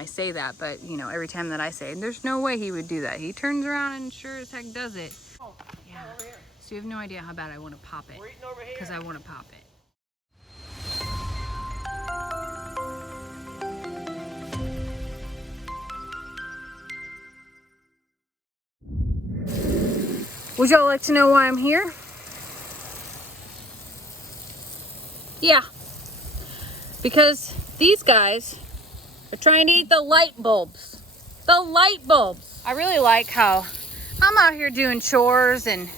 I say that, but you know, every time that I say, there's no way he would do that. He turns around and sure as heck does it. Yeah. So you have no idea how bad I want to pop it. Because I want to pop it. Would y'all like to know why I'm here? Yeah. Because these guys are trying to eat the light bulbs. The light bulbs. I really like how I'm out here doing chores and,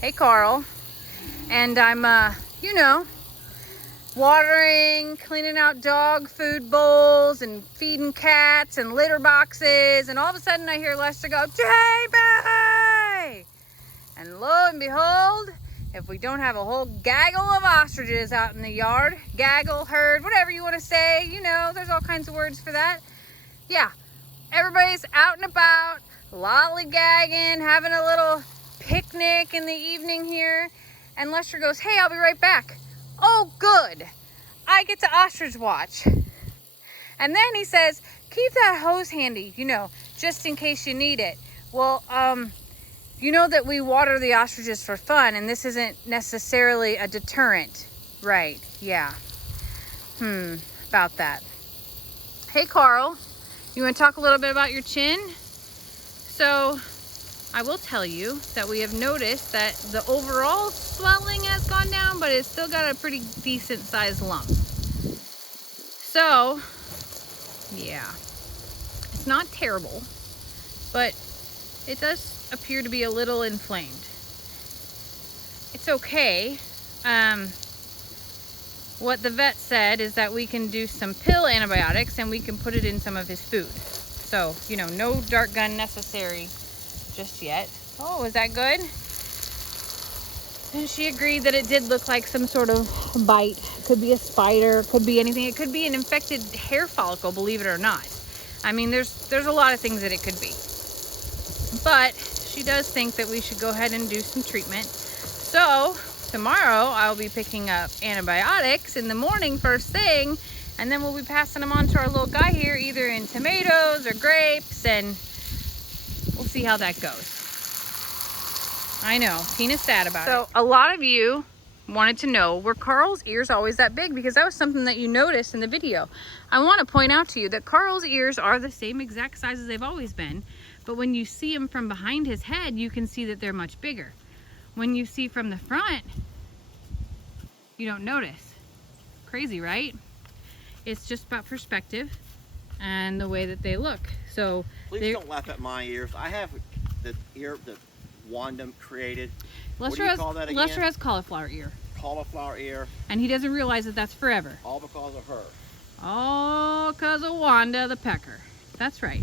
hey Carl, and I'm, you know, watering, cleaning out dog food bowls and feeding cats and litter boxes, and all of a sudden I hear Lester go, Jamie! And lo and behold, if we don't have a whole gaggle of ostriches out in the yard, gaggle, herd, whatever you want to say, you know, there's all kinds of words for that. Yeah, everybody's out and about, lollygagging, having a little picnic in the evening here. And Lester goes, hey, I'll be right back. Oh, good. I get to ostrich watch. And then he says, keep that hose handy, you know, just in case you need it. Well, you know that we water the ostriches for fun, and this isn't necessarily a deterrent. Right, yeah. About that. Hey, Carl, you want to talk a little bit about your chin? So, I will tell you that we have noticed that the overall swelling has gone down, but it's still got a pretty decent sized lump. So, yeah, it's not terrible, but it does appear to be a little inflamed. It's okay. What the vet said is that we can do some pill antibiotics and we can put it in some of his food. So, you know, no dart gun necessary just yet. Oh, is that good? And she agreed that it did look like some sort of bite. Could be a spider, could be anything. It could be an infected hair follicle, believe it or not. I mean, there's a lot of things that it could be. But she does think that we should go ahead and do some treatment. So tomorrow I'll be picking up antibiotics in the morning first thing, and then we'll be passing them on to our little guy here, either in tomatoes or grapes, and we'll see how that goes. I know, Tina's sad about it. So a lot of you wanted to know, were Carl's ears always that big? Because that was something that you noticed in the video. I want to point out to you that Carl's ears are the same exact size as they've always been, but when you see them from behind his head, you can see that they're much bigger. When you see from the front, you don't notice. Crazy, right? It's just about perspective and the way that they look. So please don't laugh at my ears. I have the ear that Wanda created. Lester has cauliflower ear. Cauliflower ear. And he doesn't realize that that's forever. All because of her. All because of Wanda the pecker. That's right.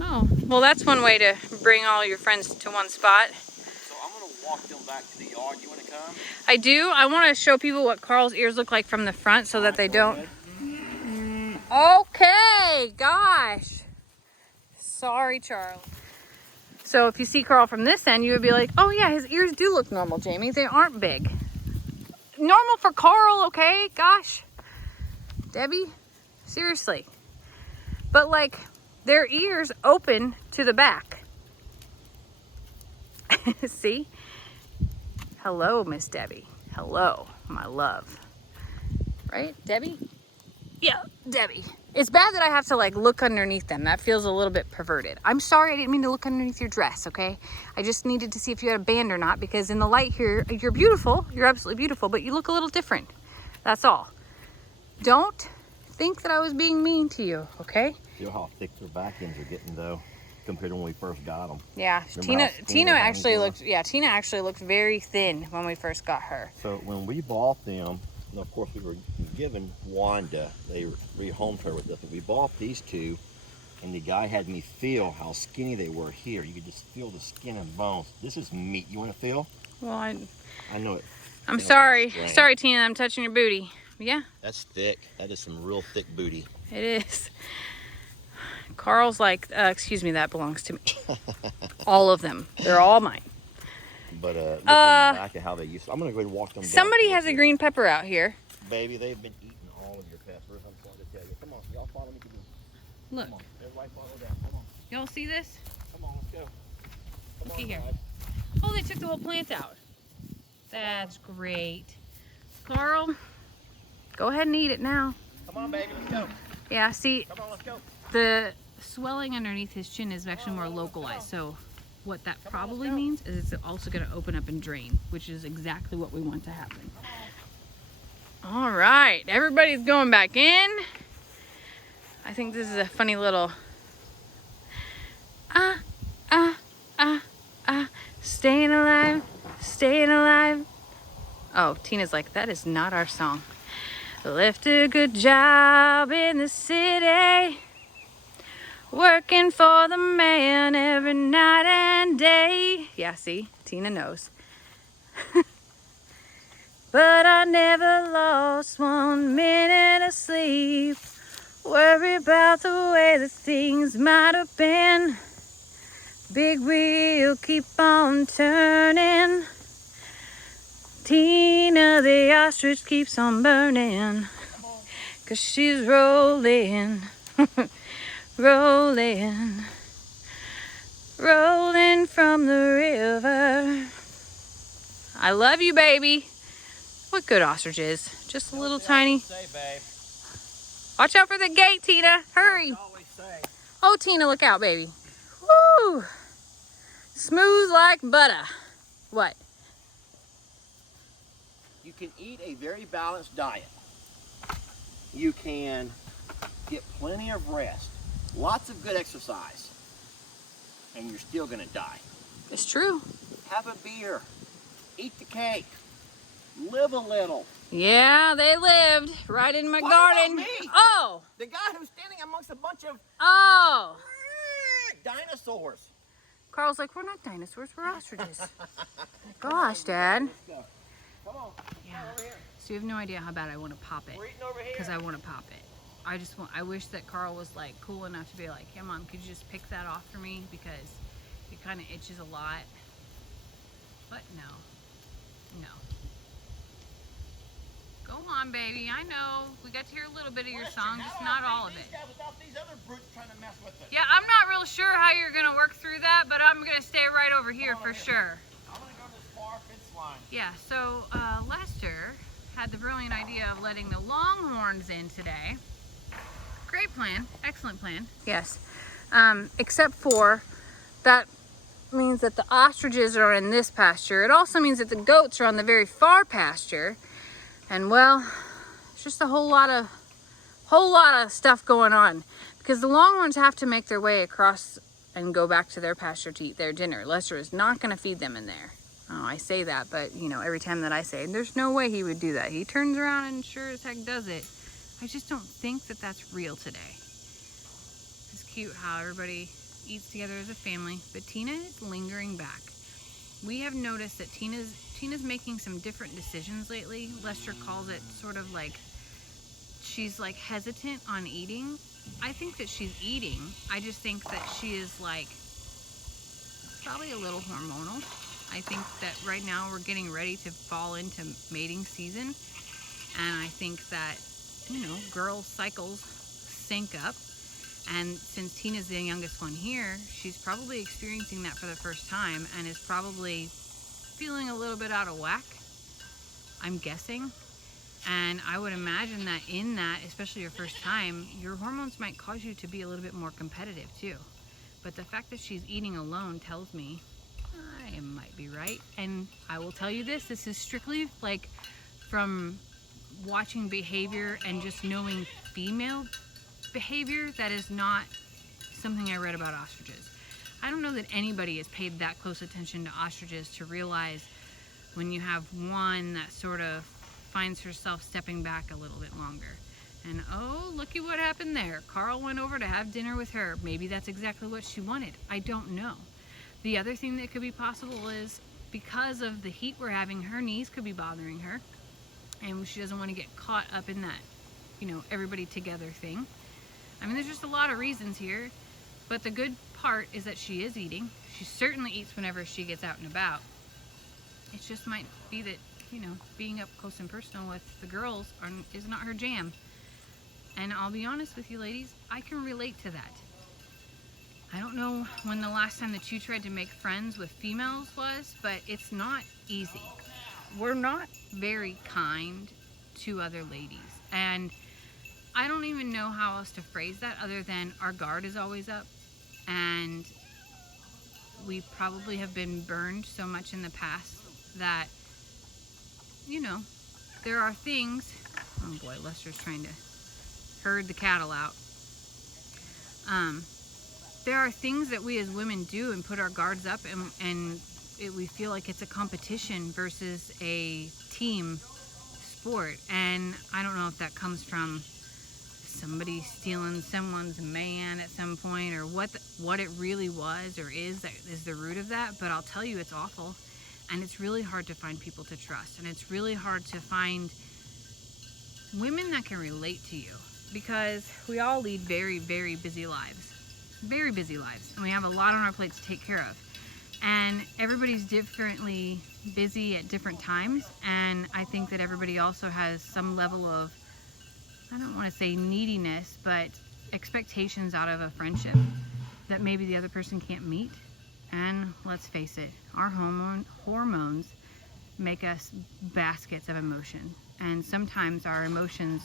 Oh, well, that's one way to bring all your friends to one spot. So I'm going to walk them back to the yard. You want to come? I do. I want to show people what Carl's ears look like from the front so that they don't... Okay, gosh. Sorry, Charlie. So if you see Carl from this end, you would be like, oh yeah, his ears do look normal, Jamie. They aren't big. Normal for Carl, okay? Gosh. Debbie, seriously. But like, their ears open to the back. See? Hello, Miss Debbie. Hello, my love. Right, Debbie? Yeah, Debbie. It's bad that I have to like look underneath them. That feels a little bit perverted. I'm sorry, I didn't mean to look underneath your dress, okay? I just needed to see if you had a band or not, because in the light here, you're beautiful. You're absolutely beautiful, but you look a little different. That's all. Don't think that I was being mean to you, okay? Feel how thick their back ends are getting though, compared to when we first got them. Yeah, Tina actually looked very thin when we first got her. So when we bought them, and of course we were given Wanda, they rehomed her with us. We bought these two, and the guy had me feel how skinny they were here. You could just feel the skin and bones. This is meat. You want to feel? Well, I know it. I'm sorry. Sorry, Tina, I'm touching your booty. Yeah. That's thick. That is some real thick booty. It is. Carl's like, excuse me, that belongs to me. All of them. They're all mine. But looking back at how they used to, I'm going to go ahead and walk them down. Somebody has a green pepper out here. Baby, they've been eating all of your peppers. I'm sorry to tell you. Come on, y'all follow me. Look. Come on. Everybody follow down. Come on. Y'all see this? Come on, let's go. Come Looky on, here. guys. Oh, they took the whole plant out. That's great. Carl, go ahead and eat it now. Come on, baby, let's go. Yeah, see, Come on, let's go. the swelling underneath his chin is actually more localized. So what that probably means is it's also going to open up and drain, which is exactly what we want to happen. All right, everybody's going back in. I think this is a funny little staying alive, staying alive. Oh, Tina's like, that is not our song. Left a good job in the city, working for the man every night and day. Yeah, see, Tina knows. But I never lost 1 minute of sleep. Worry about the way that things might have been. Big wheel keep on turning. Tina the ostrich keeps on burning. 'Cause she's rolling, rolling, rolling from the river. I love you, baby. What good ostriches. Just a little tiny. Say, babe. Watch out for the gate, Tina. Hurry. Always say. Oh, Tina, look out, baby. Woo! Smooth like butter. What? You can eat a very balanced diet. You can get plenty of rest, lots of good exercise, and you're still gonna die. It's true. Have a beer, eat the cake, live a little. Yeah, they lived right in my What garden. about me? Oh! The guy who's standing amongst a bunch of Oh! dinosaurs. Carl's like, we're not dinosaurs, we're ostriches. Gosh, Dad. Let's go. Come on. Yeah. Come over here. So you have no idea how bad I want to pop it. We're eating over here. Because I want to pop it. I wish that Carl was like cool enough to be like, hey Mom, could you just pick that off for me? Because it kind of itches a lot. But no. No. Go on, baby. I know. We got to hear a little bit of your song, just not all of it. Without these other brutes trying to mess with it. Yeah, I'm not real sure how you're going to work through that, but I'm going to stay right over here for sure. I'm gonna go to this far fence line. Yeah, so Lester had the brilliant idea of letting the Longhorns in today. Great plan. Excellent plan. Yes. Except for that means that the ostriches are in this pasture. It also means that the goats are on the very far pasture. And well, it's just a whole lot of stuff going on because the Longhorns have to make their way across and go back to their pasture to eat their dinner. Lester is not going to feed them in there. Oh, I say that, but you know, every time that I say, there's no way he would do that. He turns around and sure as heck does it. I just don't think that that's real today. It's cute how everybody eats together as a family, but Tina is lingering back. We have noticed that Tina's making some different decisions lately. Lester calls it sort of like she's like hesitant on eating. I think that she's eating. I just think that she is like probably a little hormonal. I think that right now we're getting ready to fall into mating season. And I think that, you know, girls' cycles sync up. And since Tina's the youngest one here, she's probably experiencing that for the first time and is probably feeling a little bit out of whack, I'm guessing. And I would imagine that in that, especially your first time, your hormones might cause you to be a little bit more competitive too. But the fact that she's eating alone tells me I might be right. And I will tell you this is strictly like from watching behavior and just knowing female behavior. That is not something I read about ostriches. I don't know that anybody has paid that close attention to ostriches to realize when you have one that sort of finds herself stepping back a little bit longer. And oh, looky what happened there. Carl went over to have dinner with her. Maybe that's exactly what she wanted. I don't know. The other thing that could be possible is because of the heat we're having, her knees could be bothering her. And she doesn't want to get caught up in that, you know, everybody together thing. I mean, there's just a lot of reasons here. But the good part is that she is eating. She certainly eats whenever she gets out and about. It just might be that, you know, being up close and personal with the girls is not her jam. And I'll be honest with you ladies, I can relate to that. I don't know when the last time that you tried to make friends with females was, but it's not easy. We're not very kind to other ladies. And I don't even know how else to phrase that other than our guard is always up. And we probably have been burned so much in the past that, you know, there are things. Oh boy, Lester's trying to herd the cattle out. There are things that we as women do and put our guards up, and we feel like it's a competition versus a team sport. And I don't know if that comes from somebody stealing someone's man at some point, or what it really was or is that is the root of that. But I'll tell you, it's awful, and it's really hard to find people to trust, and it's really hard to find women that can relate to you, because we all lead very, very busy lives. Very busy lives, and we have a lot on our plates to take care of, and everybody's differently busy at different times. And I think that everybody also has some level of, I don't want to say neediness, but expectations out of a friendship that maybe the other person can't meet. And let's face it, our hormones make us baskets of emotion, and sometimes our emotions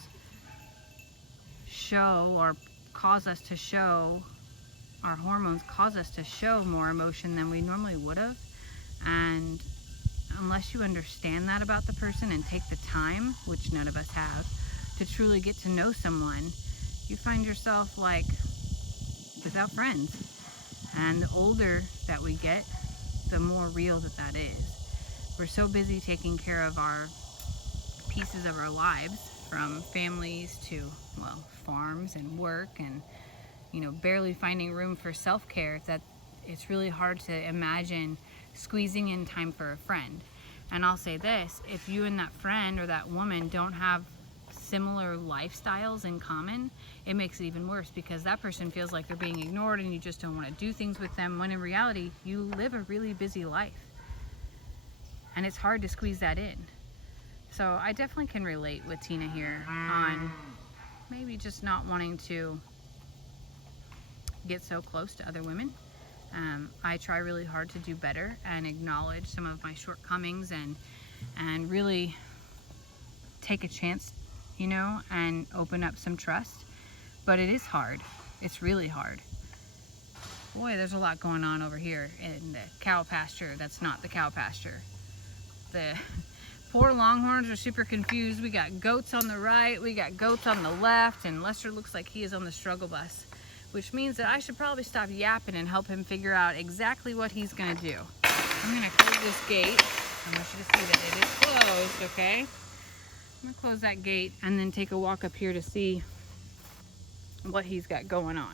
show or cause us to show, our hormones cause us to show more emotion than we normally would have. And unless you understand that about the person and take the time, which none of us have, to truly get to know someone, you find yourself like without friends. And the older that we get, the more real that is. We're so busy taking care of our pieces of our lives, from families to, well, farms and work, and barely finding room for self-care, that it's really hard to imagine squeezing in time for a friend. And I'll say this, if you and that friend or that woman don't have similar lifestyles in common, it makes it even worse, because that person feels like they're being ignored and you just don't want to do things with them, when in reality you live a really busy life and it's hard to squeeze that in. So I definitely can relate with Tina here on maybe just not wanting to get so close to other women. I try really hard to do better and acknowledge some of my shortcomings and really take a chance, and open up some trust. But it is hard. It's really hard. Boy, there's a lot going on over here in the cow pasture that's not the cow pasture. The poor longhorns are super confused. We got goats on the right, we got goats on the left, and Lester looks like he is on the struggle bus, which means that I should probably stop yapping and help him figure out exactly what he's gonna do. I'm gonna close this gate. I want you to see that it is closed, okay? I'm gonna close that gate and then take a walk up here to see what he's got going on.